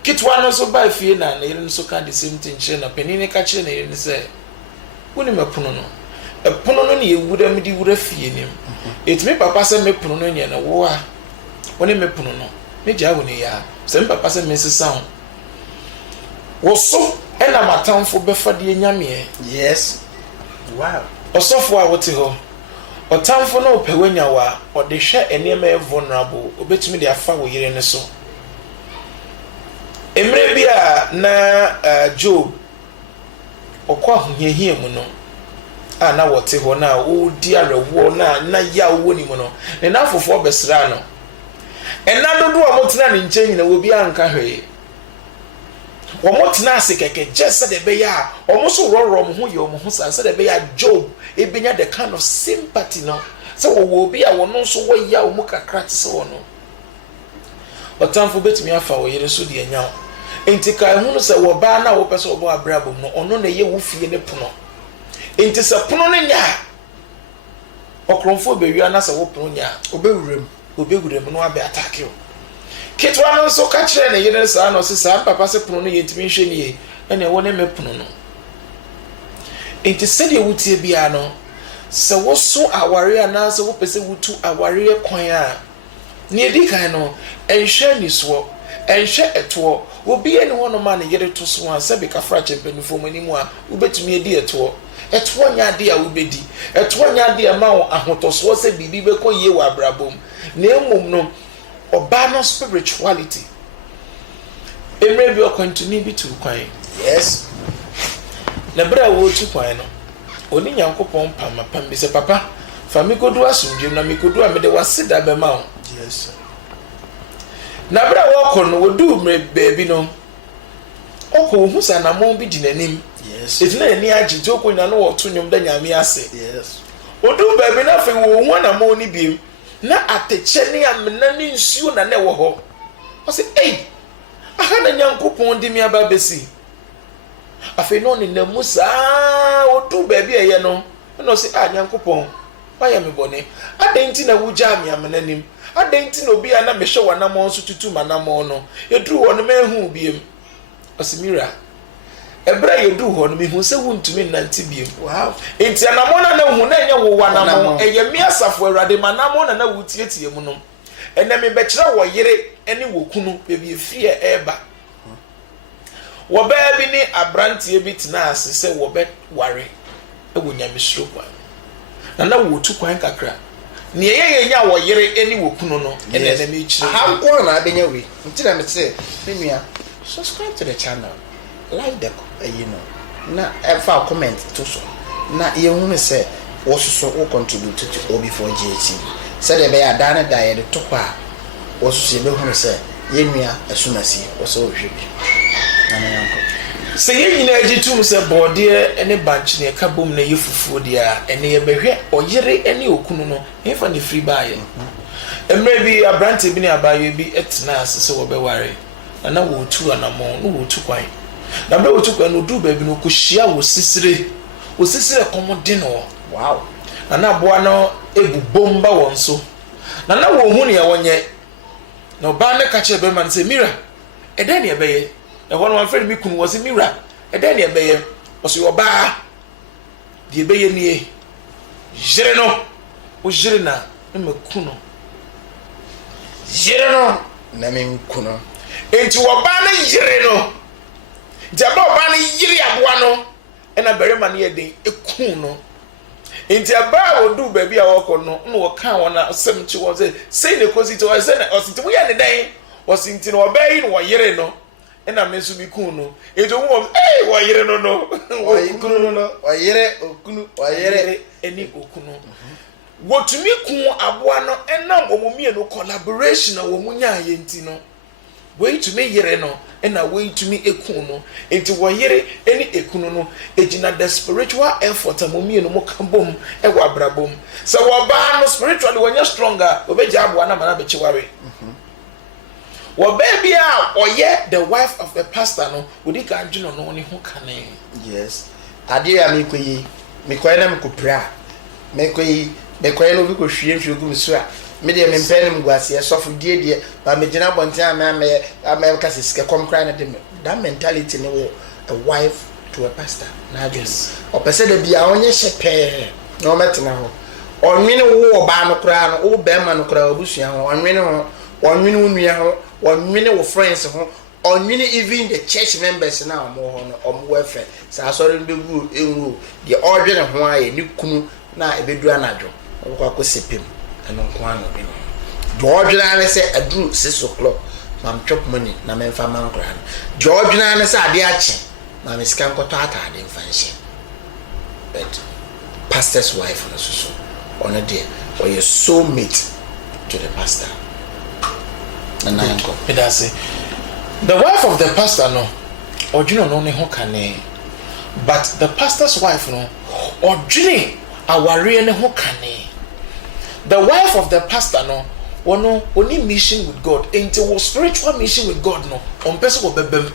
kitwa no so ba fie na na yire so kan the same thing chere na penny ni ka chere na yire ni say woni me pono no pono no na ewura me di wura fie nim etime papa se me pono no nya na wo a woni me pono no me gya woni ya se me papa se me sesa wo so e na matamfo befa de nyame yes wow osofo a wote ho otamfo no opewanya wa ode hwe enema vulnerable obetumi de afa wo yire ne so emre bi a na Job okwa hohiahia mu no na wote ho na o di arewo na ya wo ni mu no ne na afofo besra no ena dodo a motena ne nche nyina wo bi anka hwe wo motena ase keke just de be ya o mo so roro mo ho ye o mo ho sa de be ya Job ebenya the kind of sympathy no so wo bi a wo no so wo ya o mo kakra tse wo no otamfo betumi afa wo yere so de anya enti kai hu no se wo ba na wo pese obo abrabom no ono na ye wo fie ne pono enti se pono no nya okromfo be wi ana se wo pono nya obewurem no abe attack you kitwa no so ka kire ne yere sa no se sa papa se pono no ye ntimi hwe ne ye ene wo ne me pono no enti se de wutie bia no se wo so aware ana se wo pese wutu aware kwan a ne di kan no enhwe ni so enhwe eto obi ene ho no ma ne yere to so a se be ka fra chempenufo manimu a ubetumi edi eto nya de a ubedi eto nya de ma wo ahotoso se bibi be ko ye wa brabom na emum no oba no spirituality emre bi o continue bi tu kwan yes na bra wo tu kwan no oni nyankopon pam bi se papa fa mi kodu asundwem na mi kodu a me de wasida be ma wo yes na bra wo kono wo du mre baby no oko hu sa na mo bi dinanim yes etina ni agije oko nya no wo to nyom da nyame ase yes odu baby na fe wo hu na mo ni biem na ateche ne amena ni nsuo na wo ho o se aha na nyankopon di mi aba besi afi no ni na musa odu baby eye no no se nyankopon why am bone adenti na wuja mi amena nim adenti no bi ana mehwe wanamo nso tutu manamo no eduru ho no mehu biem osimira ebra yedu ho no mehu se wuntumi nanti biem wow enti anamo na hu na enye wo wanamo eye mi asafo awrade manamo na wutietie mu no ene me be kire wo yire ene wo kunu bebi efie eba wo ba bi ni abrantie bi tina ase se wo be ware ewo nyamesro kwa na wo tu kwan kakra ne ye nya wo yire eni wo kunu no ene na me kire aha ko na abenya we nti na me se menua subscribe to the channel like the na ever comment to so na ye hu me se wo so wo contribute to OB4GH se de be ya dana da ye de to kwa wo so ye be hu me se ye nua asumasi wo so hwe bi na yanko se ye nyina agitum se bode ene banch ne ka bom na ye fufuo dia ene ye behwe oyire ene okunu no efa ne free buy emre bi abrante bi ne abaye bi etna se wo be ware na wo tu anamo no wo tu kwan na be wo tu kwan no du ba bi no ko hia wo sisire komode no wow na aboa no ebubomba won so na wo hu ne ye wonye na oba ne ka che be man se Mira eda ne ebeye e hono man friend mi kunu wo se Mira eda ne ebeye o se oba de ebeye nie jire no o jire na me kunu jire no na me kunu enti wo ba na yire no jaba ba na yire aboa no ena berema na yeden ekun no enti aba wo du ba bi a wo ko no no wo kan wona sem chi wo say ne kosi to say na ositi wo ya ne dan osinti no obey no yere no na me nso bi kun no ejo wo wo yere no no wo ikunu no wo yere okunu wo yere eni okunu wotumi kun aboa no enam omumie no collaboration na wo munya yenti no we to me yere no na we to me ekun no enti wo yere eni ekunu no ejina the spiritual effort amumie no mo kambom e wo abrabom se wo ba no spiritually wonya stronger obeja aboa na mana bechi ware wo baby a oye the wife of the pastor no odi ka dwuno no ne ho kane. Yes, ade ya me koyi me koyi na me kopra me koyi no bi ko hwie gu mso a me de me mpene mguase sofu die ba me gina bonten am ka sike komkra na de me that mentality ne wo a wife to a pastor na just o pese de bia onye shepe no metena ho onwene wo oba no kra no wo be ma no kra obusua ho onwene unua ho onwene wo friends ho onwene even the church members na omo ho no omo wefe sa sorry mbegu enwu de ordwene ho aye ni kunu na ebedu anadwo okwa ko sepem eno nko ano bi no George na say adru 6 o'clock mam chop money na me fa man kra no George na say ade ache na me sika nkoto atade mfanhye but pastor's wife na so on a day or your soulmate to the pastor and I go me that say the wife of the pastor no odwino no ne ho kane but the pastor's wife no odwine aware ne ho kane. The wife of the pastor no wono oni mission with God into wo spiritual mission with God no on person wo bebem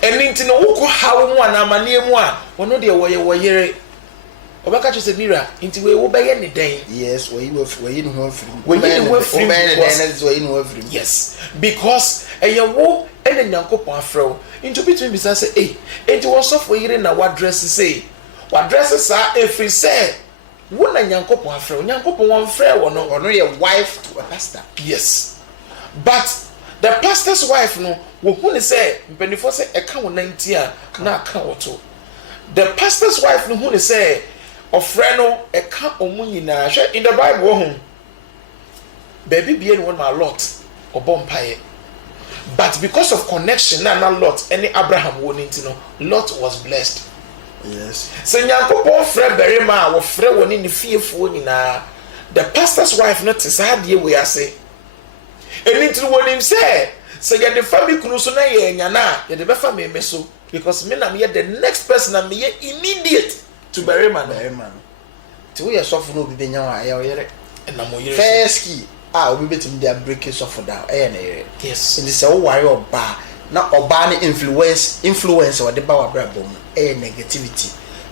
enti no wo ko hawo mu ana amane mu a wono de wo yere obeka che se mira enti we wo beye ne den. Yes, we no ho free yes because wo ene nyankopon afrew into between bisa say enti wo so for yere na wa dress say wa dress sa every say wona nyankopon afrew nyankopon won frɛ wo no ono ye wife to a pastor. Yes, but the pastor's wife no wo hu ne say mpanifo say eka wo 90 a na aka wo to the pastor's wife no hu ne say ofrɛ no eka omu nyina hwɛ in the Bible wo hu baby bie no na lot obompaye but because of connection na Lot any Abraham wo ninti no Lot was blessed. Yes. So nyankopon frɛ berima wo frɛ woni ne fiefo nyina the pastor's wife not sadie we ase enti woni sɛ ye de family kunu so na ye nya na ye de be family me so because me na me the next person na me immediate to berima no ti we sofo no obi benya wa ye oyere na mo yere first key obi betim dia break sofo down na yere. Yes, enti sɛ wo ware oba na oba ne influence wa de ba wa brabom negativity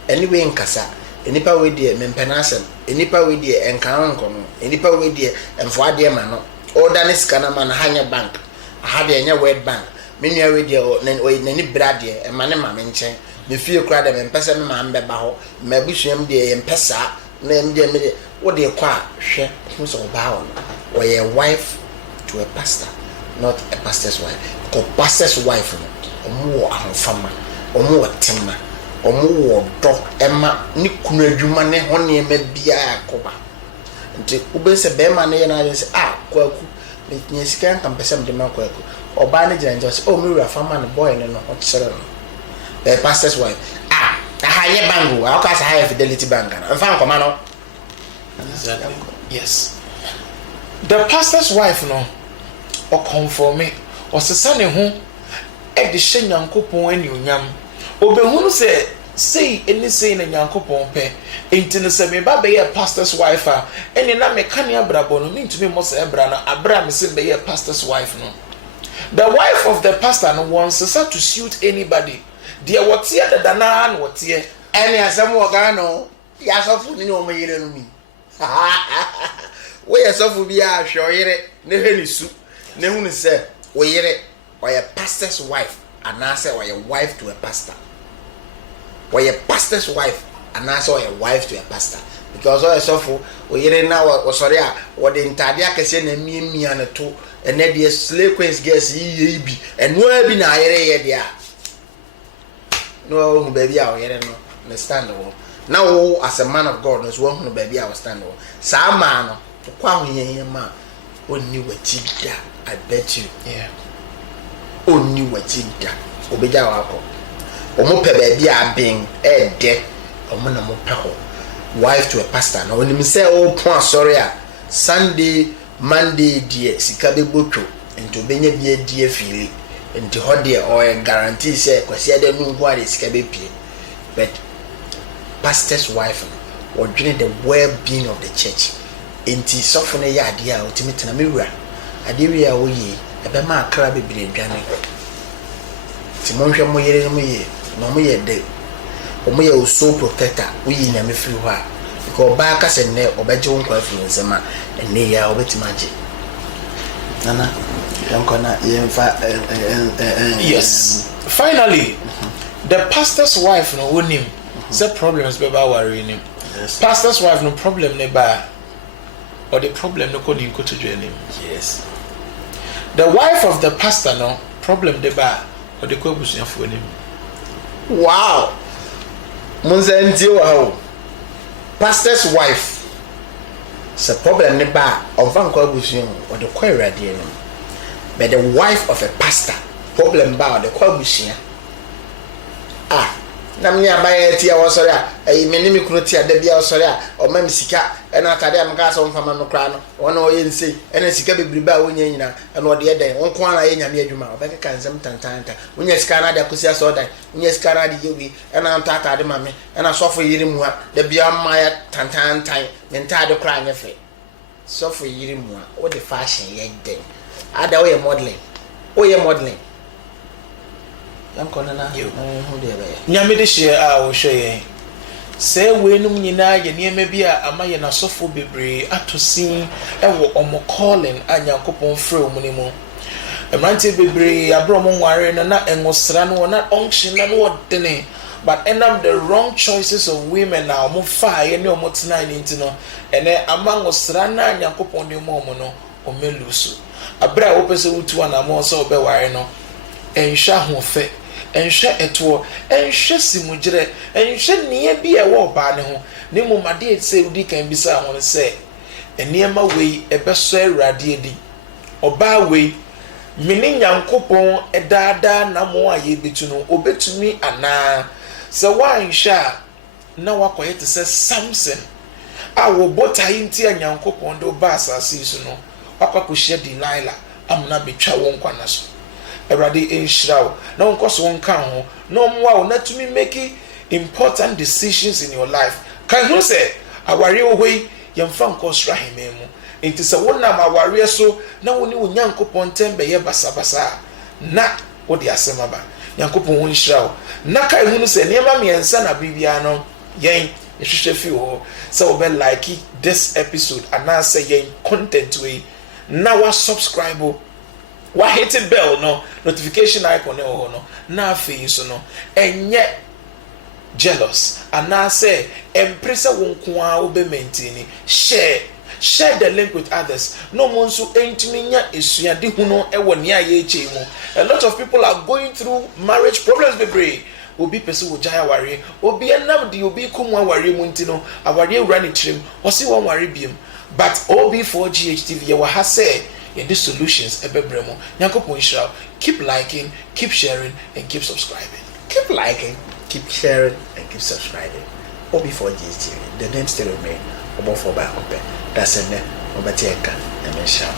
anyway nkasa enipa we de mempenasem enipa we de enkan nkono enipa we de emfo ade ma no order ne sika ma na hanya bank aha de enya World Bank menua we de nani brade e ma ne ma me nchen me fie kura de mempese me ma mbeba ho ma busuam de empesa na em de me de wo de kwa hwe hu so ba ho no ye wife to a pastor not a pastor's wife because pastor's wife no omo ahofama omo watima omo wodo ema ni kunu adwuma ne ho ne ma bia akoba nti ubese be ma ne na say kwaku me nyesika nka mpesem de ma kwaku oba ne gina njo say me wura fama ne boy ne no otsere no the pastor's wife ahanye bangu aka say high fidelity bank na mfa nkoma no. Yes, the pastor's wife no o conforme o sesa ne ho e de hye nyankopon ani onyam obehunu say any say na nyankopon pe enti no se me ba be ye pastor's wife eni na me kan ya brabo no ntumi mo se bra na abra me se be ye pastor's wife no the wife of the pastor no wants to suit anybody dia wotie dada na na wotie eni asem wo ga no ya sofu ni o mayire no mi we ya sofu bi a hwoyere ne henisu ne hunu se wo yere or a pastor's wife and answer or a wife to a pastor or a pastor's wife and answer or a wife to a pastor because all so o yere na o sorry o de ntade akese na miemia ne to ene de slave queens girls yi bi eno abi na yere ye dia no hu baby a o yere no na stand wo na wo as a man of God no so hu baby a o stand wo sa ma no kwa hu yen ma oni wati da I bet you. Yeah. Only wajinda. Obeja wako. Omo pe baby a bing de. Omo na mo pe ho. Wife to a pastor. Na oni mi say o pon sorry a Sunday, Monday die sika be botwo. Enti obenya bi die fili. Enti ho de o guarantee say kwasi ade nu ho ade sika be pie. But pastor's wife or during the well-being of the church. Enti sofo na ya ade a otimi tena mewura. Ade wi a oyi ebe ma akra be bire dwane. Ti mo hwe mo yere mo ye, no mo ye de. O mo ye o so protector, wo yi nyame firi ho a. Because ba ka se ne obeje won kwa firi nsema, ene ya obetima age. Nana, yankona yemfa yes. Finally, the pastor's wife no wonim. Say problems be ba worry him. Yes. Pastor's wife no problem ne ba. Or the problem no kodi nko to join him. Yes. The wife of the pastor no problem de ba or the ko busuafo him. Wow. Munza nti wa pastor's wife. It's a problem ne ba onfa nko abusuan or the ko awrade him. But the wife of a pastor problem ba or the ko abusuan. Ah. Na me abaye ti a wosori a meni mi kunu ti a da bia wosori a o ma mi sika e na atade am ka so mfama no kra no wona o ye nse e na sika bebriba a wonya nyina e na o de den won ko ana ye nyame adwuma o be ka nsem tantanta wonya sika na da kusia so dan wonya sika na de yewi e na nta atade ma me e na sofo yiri mu a da bia ma ya tantantan me nta ade kra anya fe sofo yiri mu a o de fashion ye den ada o ye modeling Nyame de hye a wo hwe yen se wenum nyina ye niema bi a amaye na sofo bebre atosin ewo omo calling anyankopon frɛ omu ne mu emrante bebre abro mo nware na engosra no na onction na no dene but enam the wrong choices of women na omo fa ye ne omo tena ni ntino ene amangosra na anyankopon ne mu omo no omelusu abra wo pese wutu na mo so obeware no enhwa hofe enhwe eto enhwe simugire enhwe niye bi e wo ba ne ho ne mu made etse udi kan bisa ho se eniema wei ebeso awrade edi oba wei mini nyankopon edaada na mo aye betu no obetumi ana se wanhwa na wakoye te se Samson a wo botai nti nyankopon do ba asase su no akwakohye Delilah amna betwa won kwana so Erade enshraw na onkoso wonka ho na omwa wo natumi make important decisions in your life kan hu se aware ohoi yemfa nkosra hememu enti se wona ma aware so na woni wonyankopon tembe ye basabasa na wodi asema ba nyankopon ho nshraw na kai hu se niema miensa na bibia no yen ehwehwe fi ho se wo be like this episode ana se yen content we na wa subscribe wa hit the bell no notification icon no na afi so no enye jealous ana say empresa wonko a obe maintain share the link with others no mo nso entimi nya esuade hu no ewo ne aye eche mu a lot of people are going through marriage problems bebre obi pese wo jaya ware obi enam di obi kumwa ware mu ntino aware wura ne trim osi won ware biem but OB4GHTV ye wa ha say these solutions ebebremo nyankopon shira keep liking, keep sharing and keep subscribing. Keep liking, keep sharing and keep subscribing. OB4GHTV, the name still remain Obofoba Akope. That's a name Obatienka and Michelle.